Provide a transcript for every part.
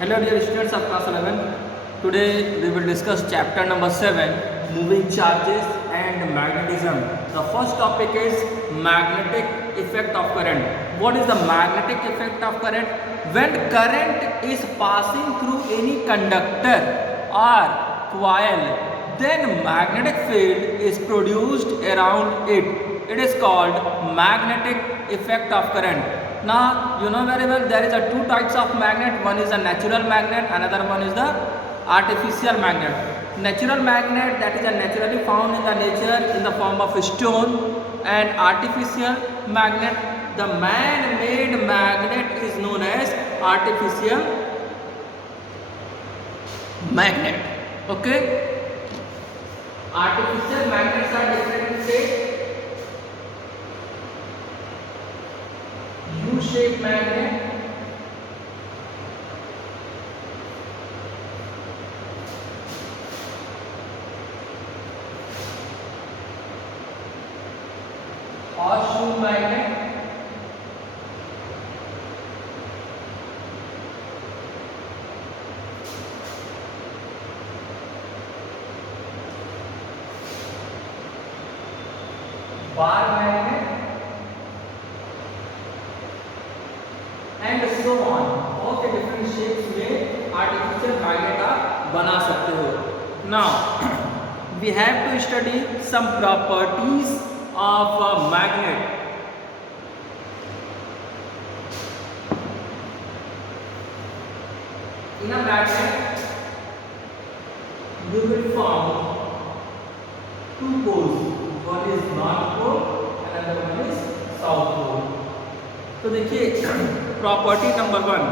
Hello dear students of class 11. Today we will discuss chapter number 7, moving charges and magnetism. The first topic is magnetic effect of current. What is the magnetic effect of current? When current is passing through any conductor or coil, then magnetic field is produced around it. It is called magnetic effect of current. Now you know very well there is a two types of magnet. One is a natural magnet, another one is the artificial magnet. Natural magnet, that is a naturally found in the nature in the form of stone, and artificial magnet, the man-made magnet, is known as artificial magnet. Okay, artificial magnets are different in shape. U-shaped magnet, horseshoe magnet, bar magnet, and so on. बहुत से different shapes में artificial magnet आप बना सकते हो. Now we have to study some properties of a magnet. In a magnet you will form two poles. One is north pole, another one is south pole. तो देखिए property number 1,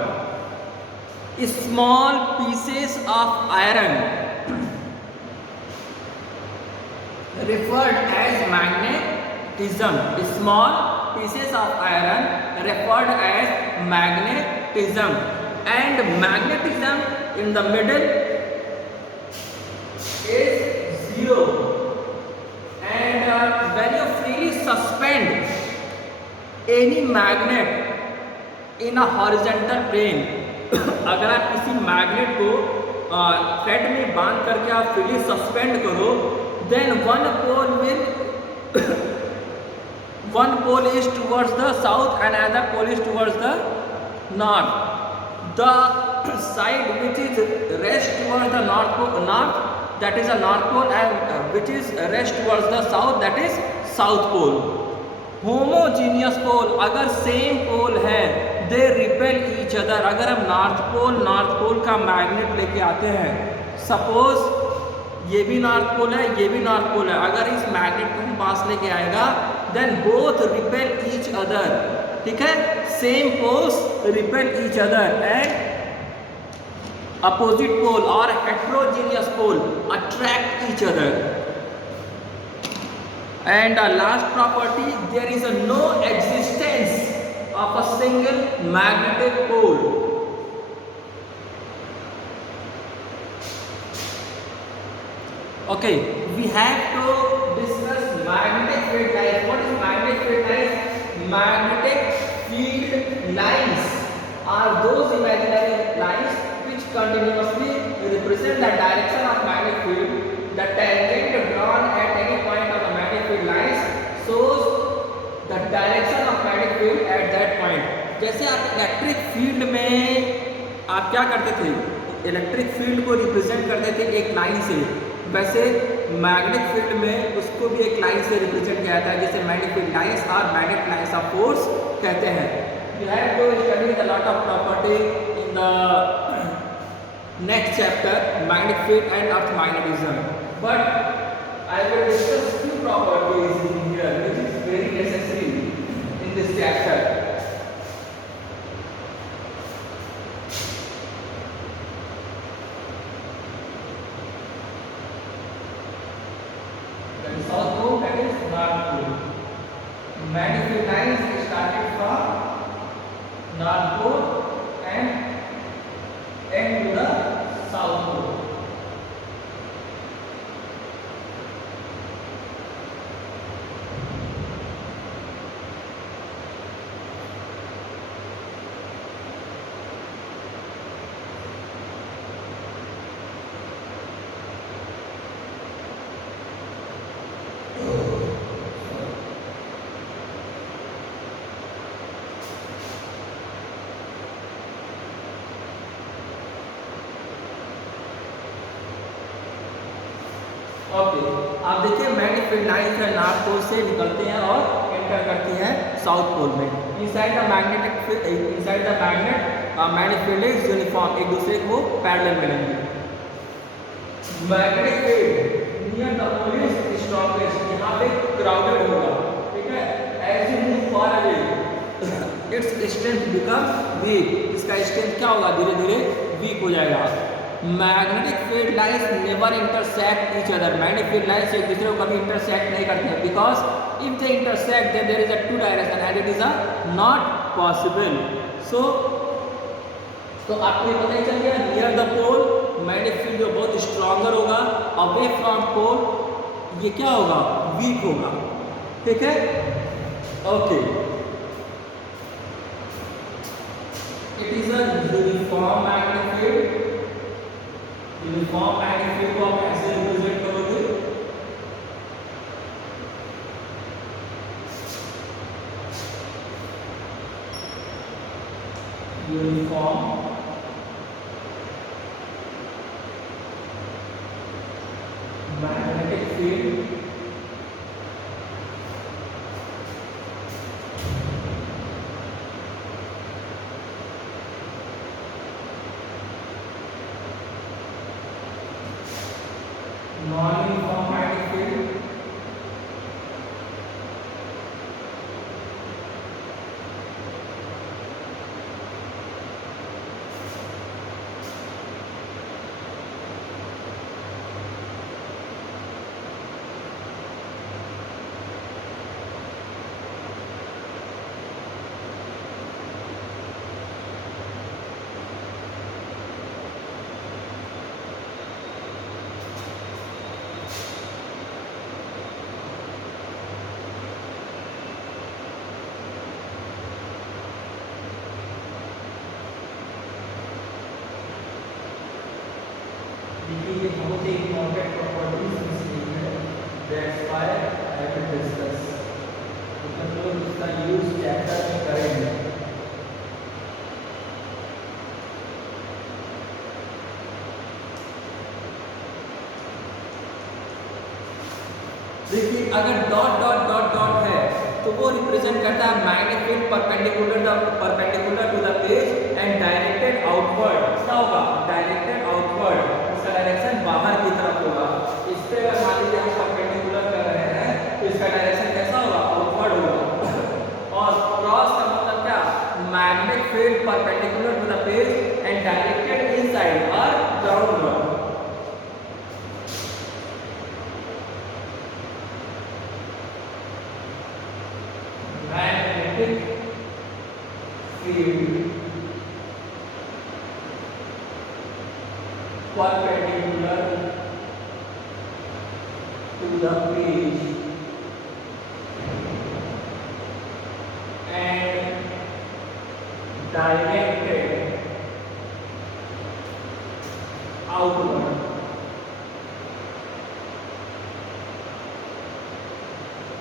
small pieces of iron referred as magnetism. Small pieces of iron referred as magnetism, and magnetism in the middle is 0. And when you freely suspend any magnet in a horizontal plane, अगर आप किसी मैग्नेट को थ्रेड में बांध करके आप freely suspend करो, then one pole is towards the south and another pole is towards the north. The side which is rest towards the north, that is a north pole, and which is rest towards the south, that is south pole. Homogeneous pole, अगर same पोल है, they repel each other. अगर हम north pole का मैग्नेट लेके आते हैं, सपोज ये भी नॉर्थ पोल है, ये भी नॉर्थ पोल है, अगर इस मैग्नेट को हम पास लेके आएगा, then both repel each other. ठीक है, same poles repel each other, and opposite pole और heterogeneous pole attract each other. And last property, there is no existence of a single magnetic pole. Okay, we have to discuss magnetic field lines. What is magnetic field lines? Magnetic field lines are those imaginary lines which continuously represent the direction of magnetic field. The tangent drawn at any point of the magnetic field lines shows the direction of magnetic field at that point. जैसे आप electric field में आप क्या करते थे, electric field को रिप्रेजेंट करते थे एक लाइन से, वैसे मैग्नेटिक फील्ड में उसको भी एक लाइन से रिप्रेजेंट किया जाता है, जैसे मैग्नेटिक फील्ड लाइंस और मैग्नेटिक लाइंस ऑफ फोर्स कहते हैं. You have to study a lot of property in the next chapter, magnetic field and earth magnetism. But I will discuss few properties in here which is very necessary in this chapter. That is south pole, that is north pole. Magnetic field lines started from north pole and end to the south pole. Okay, आप देखिए magnetic field lines है north pole से निकलते हैं और एंटर करती हैं south pole में। Inside the magnetic magnetic field is uniform, एक दूसरे को पैरेलल मिलेंगे। Magnetic field near the pole is strongest, यहाँ पे क्राउडेड होगा, ठीक है। As you move far away its strength become weak, इसका स्ट्रेंथ क्या होगा, धीरे धीरे वीक हो जाएगा। Magnetic field lines never intersect each other, magnetic field lines एक दूसरे को कभी इंटरसेक्ट नहीं करते हैं, because if they intersect then there is a two direction and it is a not possible. So तो आपको ये पता ही चल गया, near the pole magnetic field जो बहुत स्ट्रॉन्गर होगा, अवे फ्रॉम पोल ये क्या होगा, वीक होगा, ठीक है। Okay, it is a uniform magnetic field. Uniform magnetic field को आप ऐसे रिप्रेजेंट करोगे, uniform magnetic field non uniform magnetic field ये बहुत ही इम्पोर्टेंट प्रॉपर्टीज इसकी है, that's why I will discuss, हम लोग इसका यूज चैप्टर में करेंगे। देखिए अगर डॉट डॉट डॉट डॉट है तो वो रिप्रेजेंट करता है magnetic field perpendicular to the page and directed outward. क्या होगा, डायरेक्टेड आउटवर्ड, इसका डायरेक्शन बाहर की तरफ होगा। इस पे अगर मान लीजिए हम परपेंडिकुलर कर रहे हैं तो इसका डायरेक्शन कैसा होगा, आउटवर्ड होगा। और क्रॉस का मतलब क्या, magnetic field perpendicular to the page and directed inside और downward. Magnetic field perpendicular to the page and directed outward।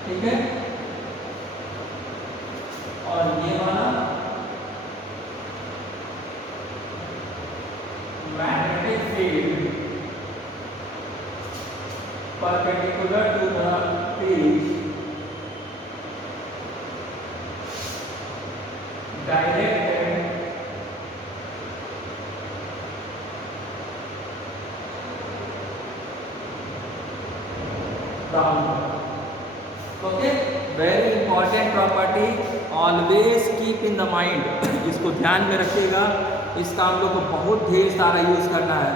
ठीक है, और ये वाला magnetic field perpendicular to the page directed downward. Okay, very important property, always keep in the mind, इसको ध्यान में रखिएगा, इसका हम लोग को बहुत ढेर सारा यूज करना है।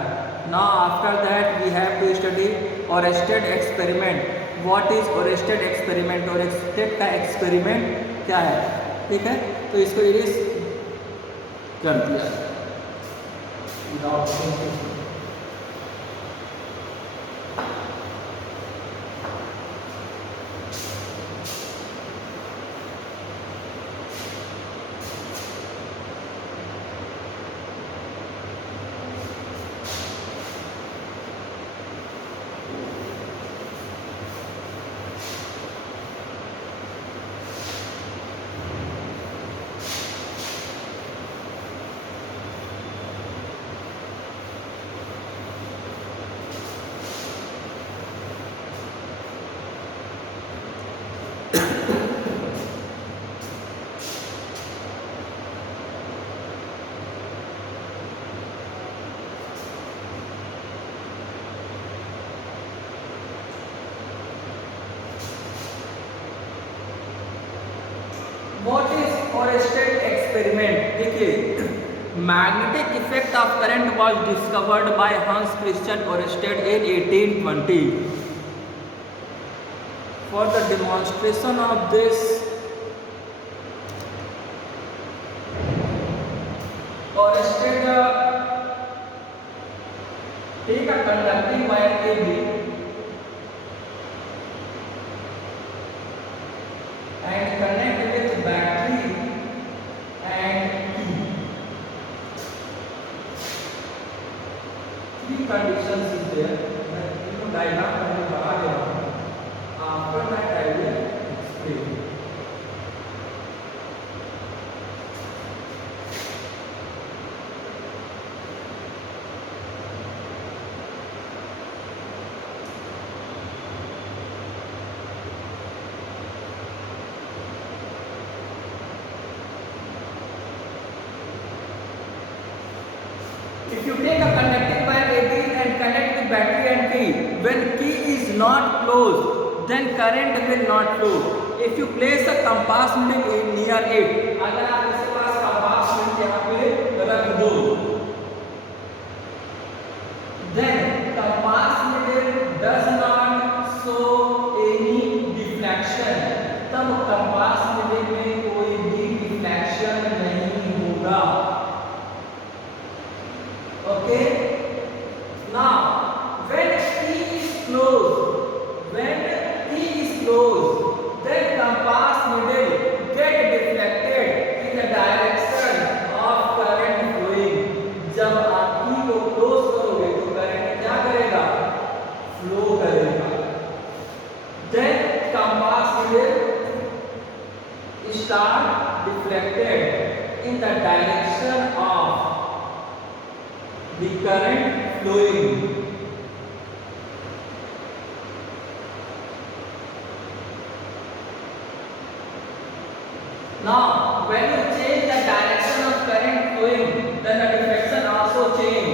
Now after that we have to study Oersted experiment. What is Oersted experiment, Oersted का एक्सपेरिमेंट क्या है, ठीक है। तो इसको इरेज कर दिया without magnetic effect of current was discovered by Hans Christian Ørsted in 1820. For the demonstration of this, Ørsted take a conducting wire AB and connect with battery and key. Three conditions is there. Diagram मैं बना दे रहा हूँ. After that I will explain. If you take a conducting wire AB and connect with battery and key, when key is not closed, then current will not flow. If you place a compass needle near it, अगर आप इसके पास compass needle यहाँ पे रख दो, then compass needle does not show any deflection. तब compass needle में कोई भी deflection नहीं होगा. Okay. Now, when key is closed, then compass needle get deflected in the direction of current flowing. जब आप key को close करोगे तो current क्या करेगा? Flow करेगा. Then compass needle start deflected in the direction of the current flowing. Now, when you change the direction of current flowing, then the deflection also change.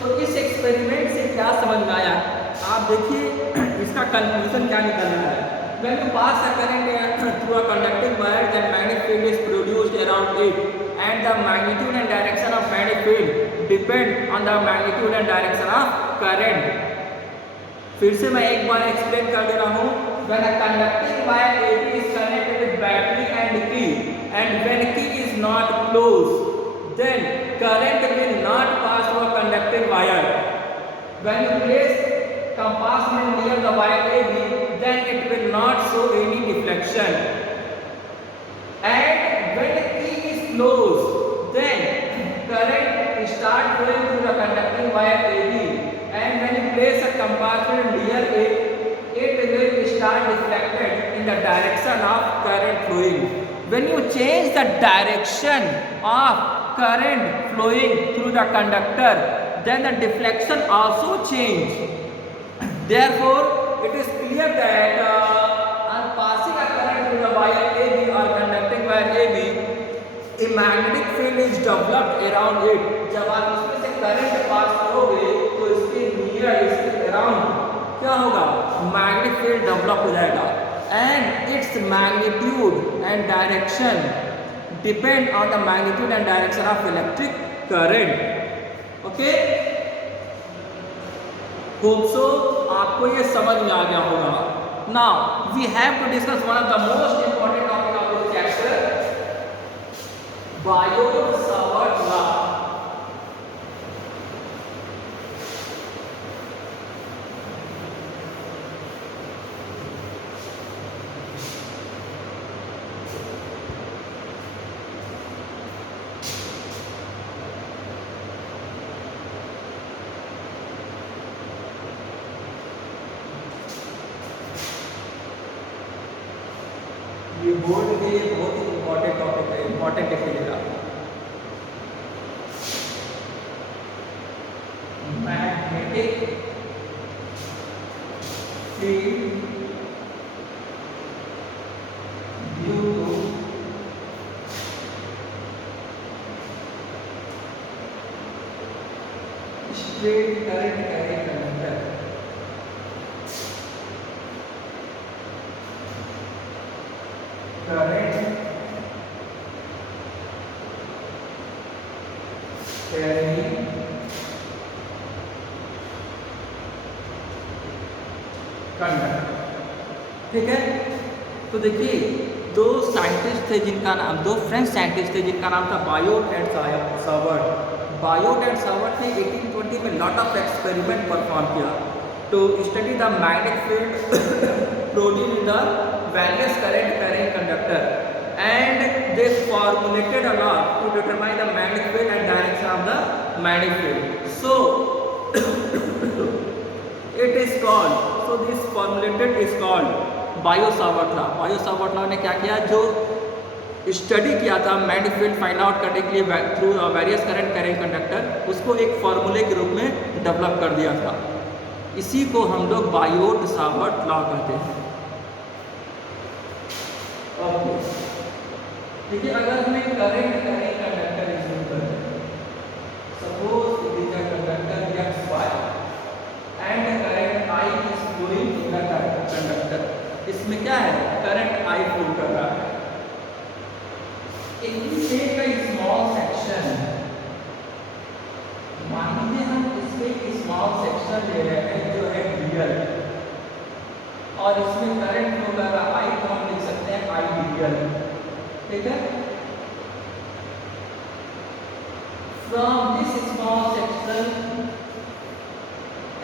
तो इस एक्सपेरिमेंट से क्या समझ में आया? आप देखिए इसका कंक्लूजन क्या निकल रहा है. When you pass a current through a conducting wire, then magnetic field is produced around it, and the magnitude and direction of magnetic field depend on the magnitude and direction of current. फिर से मैं एक बार एक्सप्लेन कर दे रहा हूँ. When a conducting wire AB is connected with battery and key, and when key is not closed, then current will not pass through a conducting wire. When you place compass needle near the wire AB, then it will not show any deflection. And when the key is closed, then current start flowing through the conducting wire AB. And when you place a compass needle near it, it will start deflected in the direction of current flowing. When you change the direction of current flowing through the conductor, then the deflection also change. Therefore, it is clear that on passing a current through the wire AB or conducting wire AB, a magnetic field is developed around it. जब आप इसमें से current pass करोगे तो इसके नियर, इसके अराउंड क्या होगा? मैग्नेटिक फील्ड डेवलप हो जाएगा. And its magnitude and direction depend on the magnitude and direction of electric current. Okay? Hope so आपको ये समझ में आ गया होगा. Now we have to discuss one of the most important topic of this chapter, Biot-Savart law. ये board के लिए बहुत ही इम्पोर्टेंट टॉपिक है, इम्पोर्टेंट लिखेगा. Magnetic field due to straight current carrying conductor. Current carrying conductor, ठीक है। तो देखिए दो साइंटिस्ट थे जिनका नाम, दो फ्रेंच साइंटिस्ट थे जिनका नाम था Biot and Savart. Biot and Savart ने 1820 में लॉट ऑफ एक्सपेरिमेंट परफॉर्म किया to study the magnetic field produced in the various current carrying conductor and they formulated a law to determine the magnetic field and direction of the magnetic field. So it is called, so this formulated is called Biot Savart law. Biot Savart law ने क्या किया, जो स्टडी किया था magnetic field find out करने के लिए through various current carrying conductor, उसको एक फॉर्मूले के रूप में डेवलप कर दिया था। इसी को हम लोग बायो-सावर्ट लॉ कहते हैं। ओके, देखिए अगर हमें करंट कैरिंग कंडक्टर यूज करें, suppose it is a conductor XY and current I is flowing in the conductor, इसमें क्या है, करंट I फ्लो कर रहा है। If we take a small section, मान लीजिए हम इसमें एक स्मॉल सेक्शन ले रहे हैं जो है dl, और इसमें करंट फ्लो कर रहा I, तो हम लिख सकते हैं I dl, ठीक है। From this small section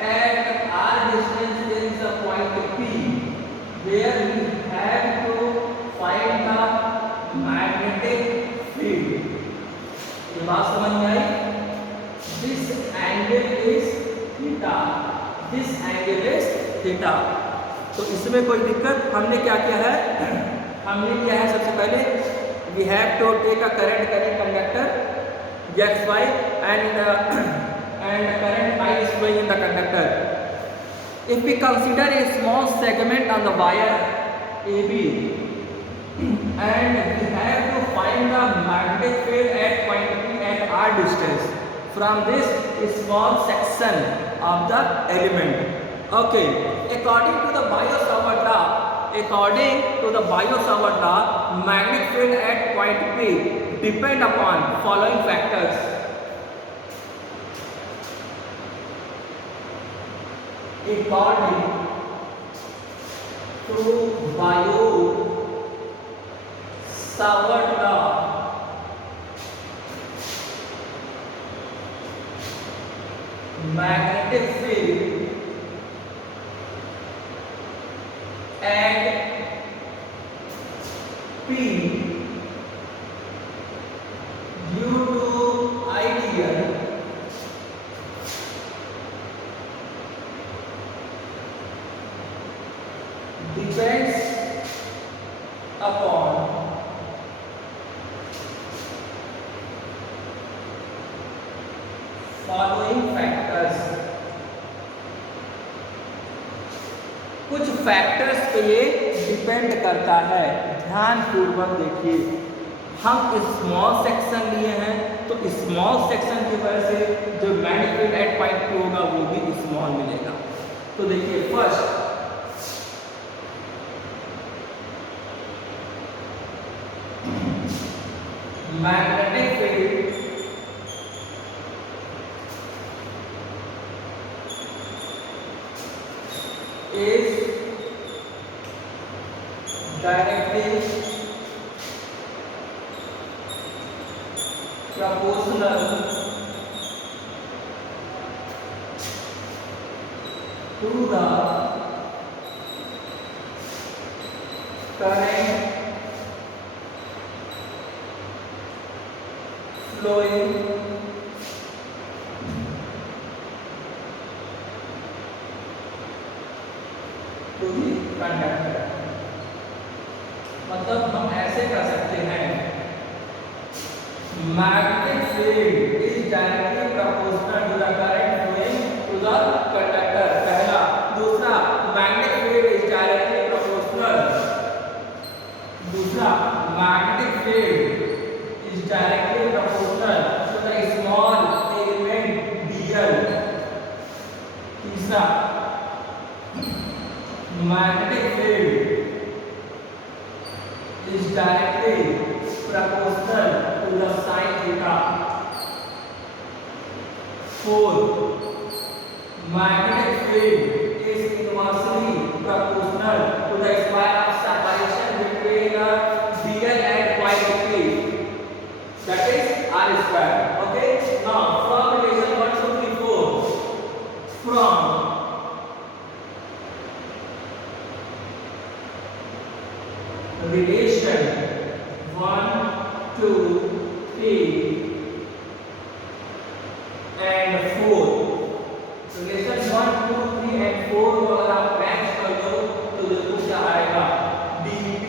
at r distance there is a point P where we have to find the magnetic field। ये बात समझ में आई? This angle is theta, this angle is theta। तो इसमें कोई दिक्कत, हमने क्या किया है, हमने किया है सबसे पहले we have to take a current carrying conductor XY and the current I is flowing in the conductor. If we consider a small segment on the wire AB and we have to find the magnetic field at point P at r distance from this small section of the element. Okay, according to the Biot-Savart law, magnetic field at point P depend upon following factors. According to Biot-Savart law, magnetic field at P due to ideal depends upon following factors। कुछ फैक्टर्स पे ये डिपेंड करता है, ध्यान पूर्वक देखिए। हम small section लिए हैं तो स्मॉल सेक्शन की वजह से जो magnetic field at point P होगा वो भी स्मॉल मिलेगा। तो देखिए first magnetic field is directly proportional to the current flowing to the conductor। मतलब हम ऐसे कर सकते हैं, magnetic field is directly proportional to the current flowing to the conductor, पहला। दूसरा, magnetic field is directly proportional, दूसरा magnetic field is directly proportional to the small element dl 4. Magnetic field is inversely proportional to the square of separation between a DL and coil field, that is R square. Okay. Now from relation 1, 2, 3, 4, from relation 1, 2, 3 and 4. रिलेशन 1, 2, 3 एंड 4 को अगर आप मैच कर दो तो देखो क्या आएगा, dp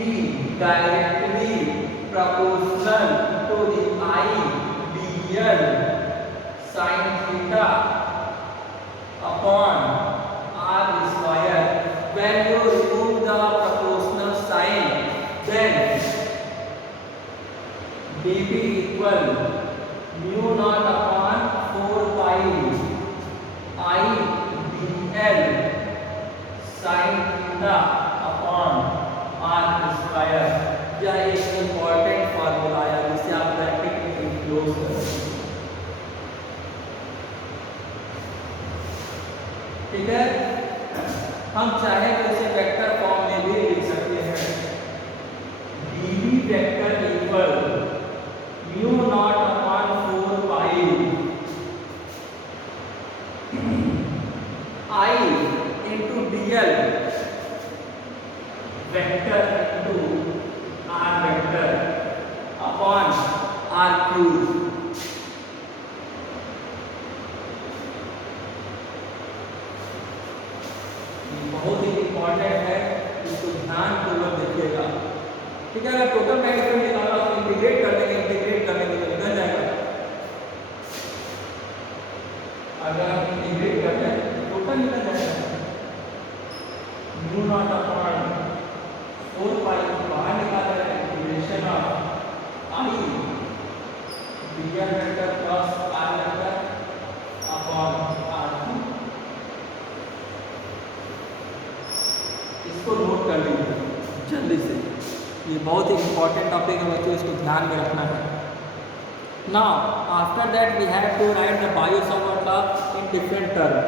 directly proportional to the I dl sin theta upon r square. When you remove the proportional sign then dp equal mu not upon 4 pi I dl sin theta upon r square. यह एक important formula है जिसे आप ब्रैकेट में इंक्लोज करें. ठीक है. हम चाहे तो इसे वेक्टर फॉर्म में भी लिख सकते हैं. dv vector equal mu not upon 4 pi I into dl vector into r vector upon r cube. बहुत ही इंपॉर्टेंट है, इसको ध्यानपूर्वक देखिएगा. ठीक है. अगर टोटल मैग्नीट्यूड निकालना तो इंटीग्रेट कर देंगे तो निकल जाएगा. अगर हम इंटीग्रेट कर दें टोटल निकल जाएगा. म्यू नॉट अपॉन 4 पाई बाहर निकाल रहे हैं. Integration of I dl vector plus r vector upon r. इसको नोट कर लीजिए जल्दी से, ये बहुत ही इंपॉर्टेंट टॉपिक है बच्चों, इसको ध्यान में रखना है. Now after that we have to write the Biot-Savart law in different terms.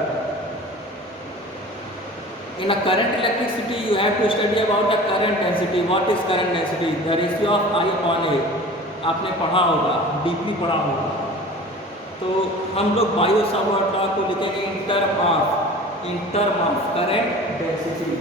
In a current electricity you have to study about the current density. What is current density? The ratio of I upon A. आपने पढ़ा होगा, डीपली पढ़ा होगा. तो हम लोग Biot-Savart law को लिखेंगे in term of current density.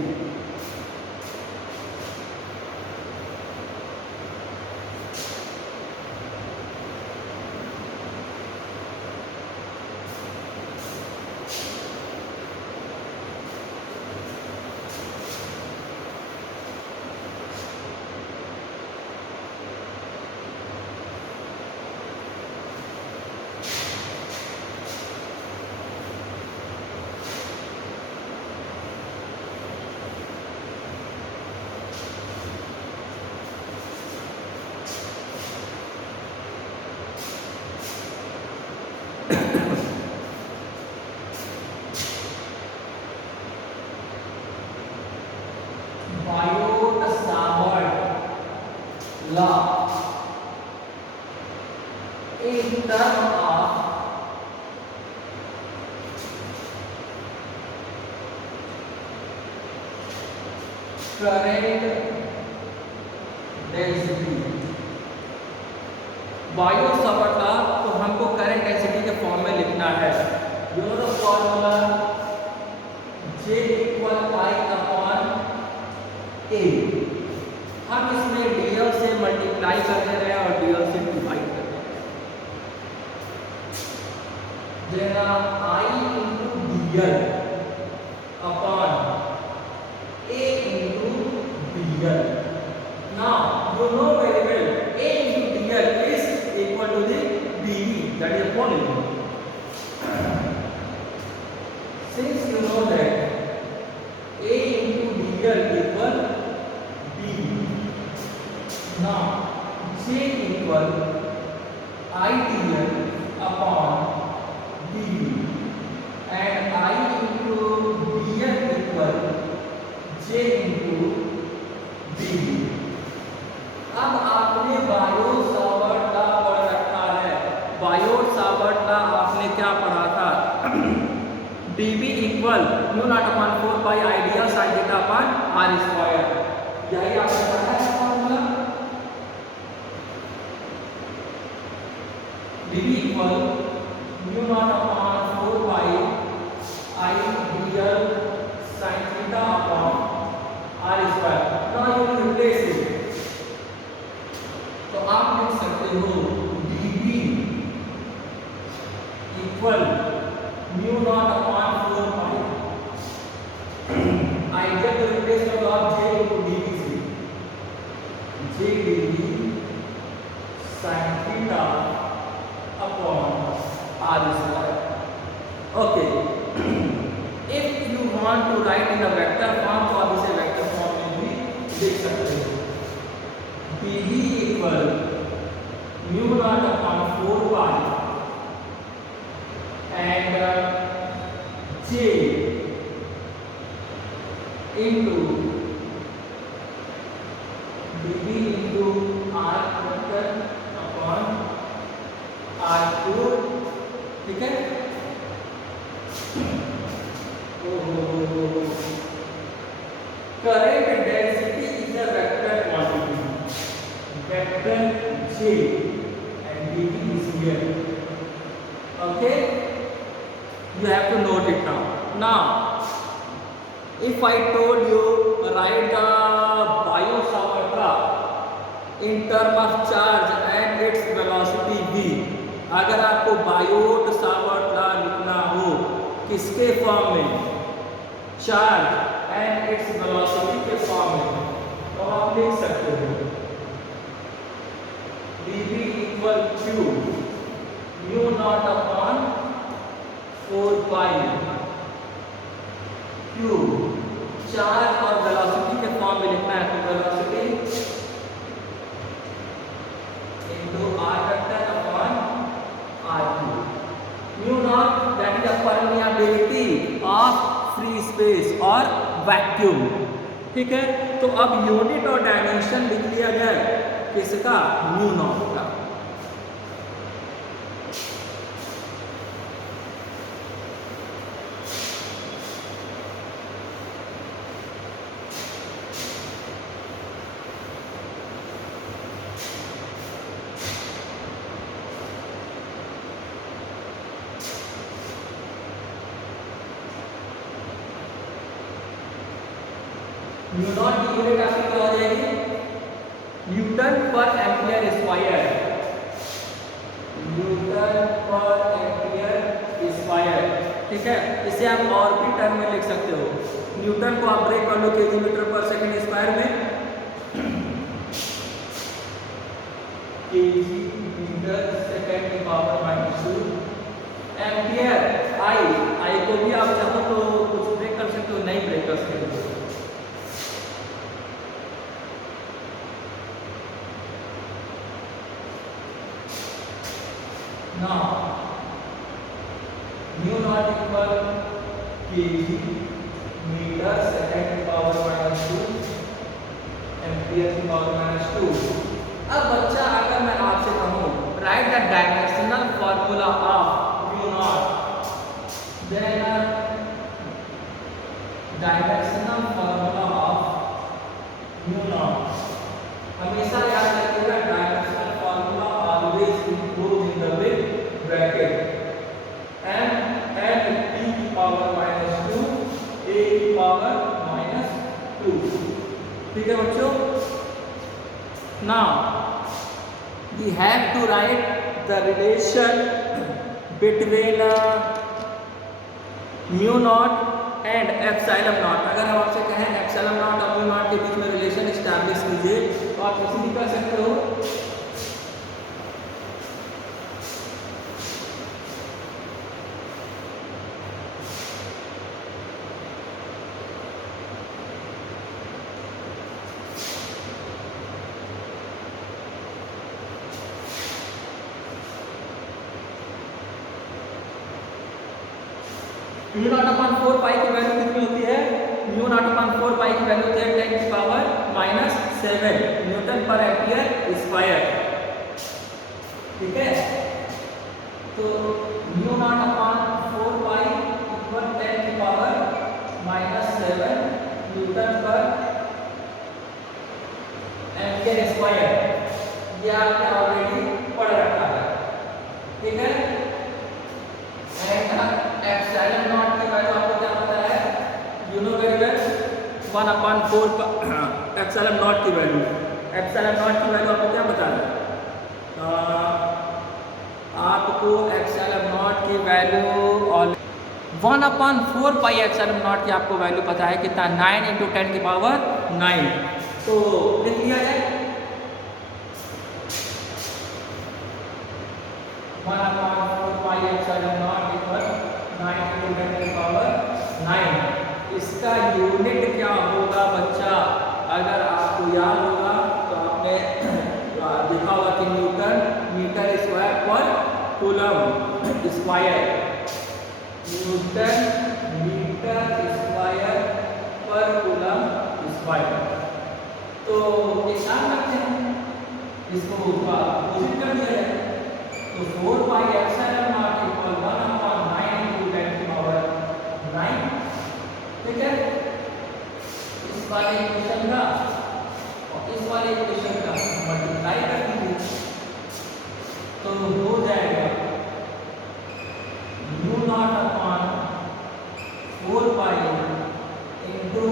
Biot-Savart law in term of current density. Biot-Savart law तो हमको करंट डेंसिटी के फॉर्म में लिखना है. You know the formula J equal I upon A. हम इसमें dl से मल्टीप्लाई कर दे रहे हैं और dl से डिवाइड कर रहे हैं. देना I into dl upon A into dl. Now you know very well A into dl is equal to the dv, that is volume. Since you know that A into dl equal dv, now J equal I dl upon dv and I into dl equal J into dv. अब आपने Biot-Savart law पढ़ रखा है. Biot-Savart law आपने क्या पढ़ा था? dv equal mu not upon 4 pi idea sine theta upon r square. यही आपने पढ़ा है formula. dv equal mu not upon 4 pi idea sine theta upon r square. Now you will replace it, तो आप लिख सकते हो dv equal mu not upon 4 pi idea को रिप्लेस करो आप j इनटू dv से, j dv sin theta upon r square. Okay, if you want to write in the vector form तो आप इसे वेक्टर फॉर्म में भी लिख सकते हो। dv equal mu not upon 4 pi and j into dv into r vector upon r cube, ठीक है। Current density is a vector quantity, vector j and dv is here, okay, you have to note it now. Now if I told you write the Biot-Savart in term of charge and its velocity v, अगर आपको Biot-Savart लिखना हो किसके फॉर्म में, charge and its velocity के फॉर्म में, तो आप लिख सकते हो dv equal q mu naught upon 4 पाई q, चार्ज और वेलोसिटी के फॉर्म में लिखना है तो velocity into r vector upon r cube. Mu naught that is the permeability of free space और वैक्यूम, ठीक है। तो अब यूनिट और डायमेंशन लिख लिया गया है किसका, म्यू नॉट का। म्यू नॉट की यूनिट आपकी क्या हो जाएगी, न्यूटन पर एम्पियर स्क्वायर, न्यूटन पर एम्पियर स्क्वायर, ठीक है। इसे आप और भी टर्म में लिख सकते हो, न्यूटन को आप ब्रेक कर लो केजी मीटर पर सेकंड स्क्वायर में, केजी मीटर सेकंड की पावर -2, एम्पियर आई को भी आप चाहो तो कुछ ब्रेक कर सकते हो, नहीं ब्रेक कर सकते हो। Now mu naught equal kg metre second की पावर -2 एम्पियर की पावर -2। अब बच्चा अगर मैं आपसे कहूँ write the dimensional formula of mu naught, then dimensional formula of mu naught, हमेशा याद रखिएगा dimensional formula always include in the big bracket m n t की पावर -2 a की पावर -2, ठीक है बच्चों। Now we have to write the relation between mu naught and epsilon naught। अगर हम आपसे कहें epsilon naught और mu naught के बीच में रिलेशन एस्टैब्लिश कीजिए तो आप इसे भी कर सकते हो। म्यू नॉट अपॉन 4 पाई की वैल्यू कितनी होती है, म्यू नॉट अपॉन 4 पाई की वैल्यू होती है 10 की पावर -7 न्यूटन पर एम्पियर स्क्वायर, ठीक है। तो mu naught upon 4 pi equal 10 ten square, ये आपने ऑलरेडी पढ़ रखा है, ठीक है। एंड एप्सिलॉन नॉट की वैल्यू आपको क्या पता है, you know very well, 1/4 epsilon not की वैल्यू, एप्सिलॉन नॉट की वैल्यू आपको क्या पता है, आपको एप्सिलॉन नॉट की वैल्यू और 1/4 पाई एप्सिलॉन नॉट की आपको वैल्यू पता है कितना, 9 × 10⁹ तो लिख लिया जाए 1/4 पाई एप्सिलॉन नॉट इक्वल 9 × 10⁹ इसका यूनिट क्या होगा बच्चा, अगर आपको याद होगा तो आपने देखा होगा कि न्यूटन मीटर स्क्वायर पर coulomb square, newton metre square पर कूलम स्क्वायर। तो एक काम करते हैं, इसको अपोजिट कर दिया जाए, तो 4 पाई एप्सिलॉन नॉट इक्वल 1/9 × 10⁹ ठीक है। इस वाले इक्वेशन का और इस वाले इक्वेशन का मल्टीप्लाई कर दीजिए तो हो जाएगा u0/4 pi into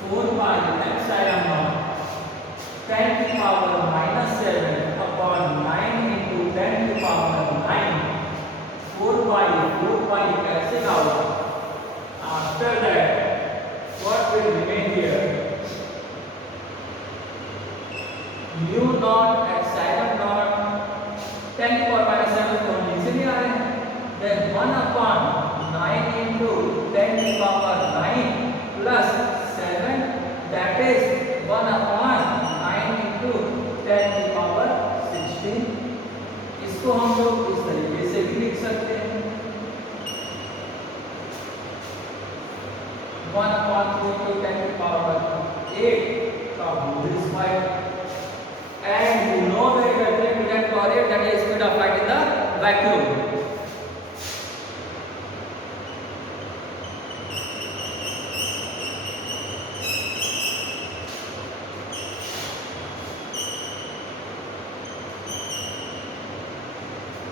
4 pi epsilon not 10⁻⁷/9 इंटू 10⁹ 4 पाई कैसे out? After that, what will remain here? u0 epsilon not 10⁻⁷ को नीचे ले आ रहे हैं, then 1/9 into 10⁹ plus 7, that is 1/9 into 10⁻⁴। इसको हम लोग इस तरीके से भी लिख सकते हैं 1/3 into 10⁸ का whole square. And you know very well that correct that is speed of light in the vacuum.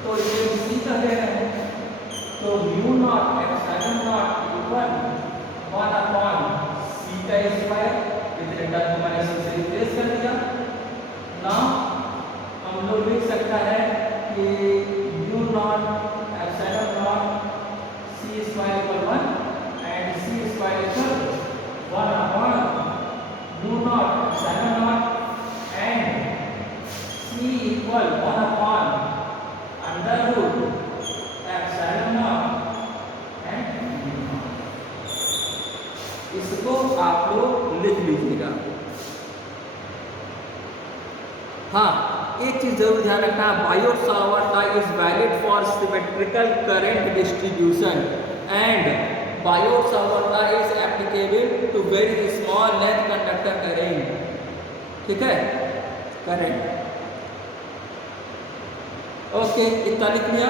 तो ये इसी तरह है, तो u0 epsilon not equal 1/c का स्क्वायर विद रिटर्न को मैंने सबसे रिप्लेस कर दिया ना, हम लोग लिख सकता है कि u0 epsilon not c square equal 1 and c square equal 1/u0 epsilon not and c equal 1/√एप्सिलॉन नॉट एंड इसको आप लोग लिख लीजिएगा। हाँ, एक चीज जरूर ध्यान रखना, Biot Savart law is valid for symmetrical current distribution and Biot Savart law is applicable to very small length conductor current, ठीक है, करंट। ओके, इतना लिख लिया।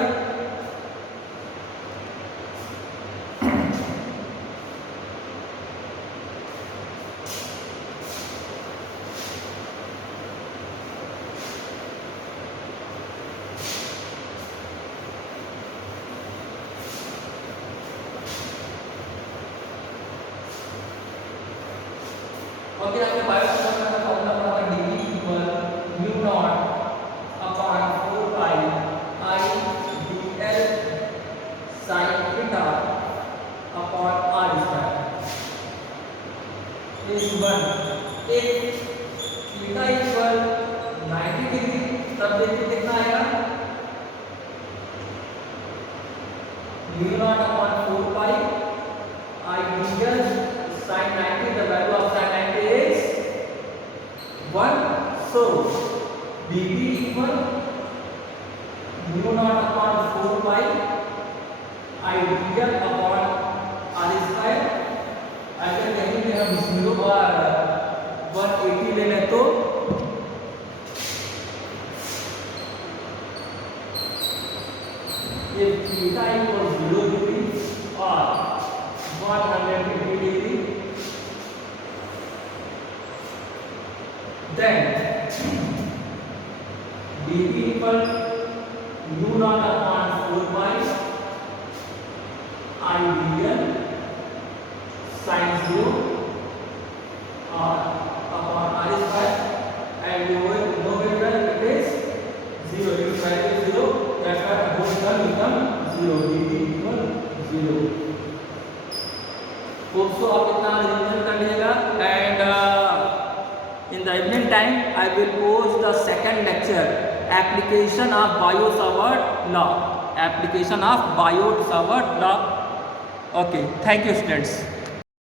ओके, आपने बायोट-सावर्त लॉ का फॉर्मूला पढ़ा था, dV equal u0/4 pi I dl sin theta upon r square. इस वन एक थीटा इक्वल 90 डिग्री, तब देखिए कितना आएगा, u0/4 पाई I dl sin 90, the value of sin 90 is 1, so dV equal u0/4 pi I dl upon r square. अगर कहीं पे हम 0 और 180 ले लें तो ये थीटा इक्वल 0 डिग्री और 180 degree, then dV equal mu naught upon 4 pi I dl sin 0 r upon r square, and you know very well it is 0. Its value is 0. That's why the whole term become 0. dV equal 0. Hope so आप इतना रिवीजन कर लीजिएगा, and in the evening time I will post the second lecture, application of Biot-Savart law. Application of Biot-Savart law. Okay, thank you students.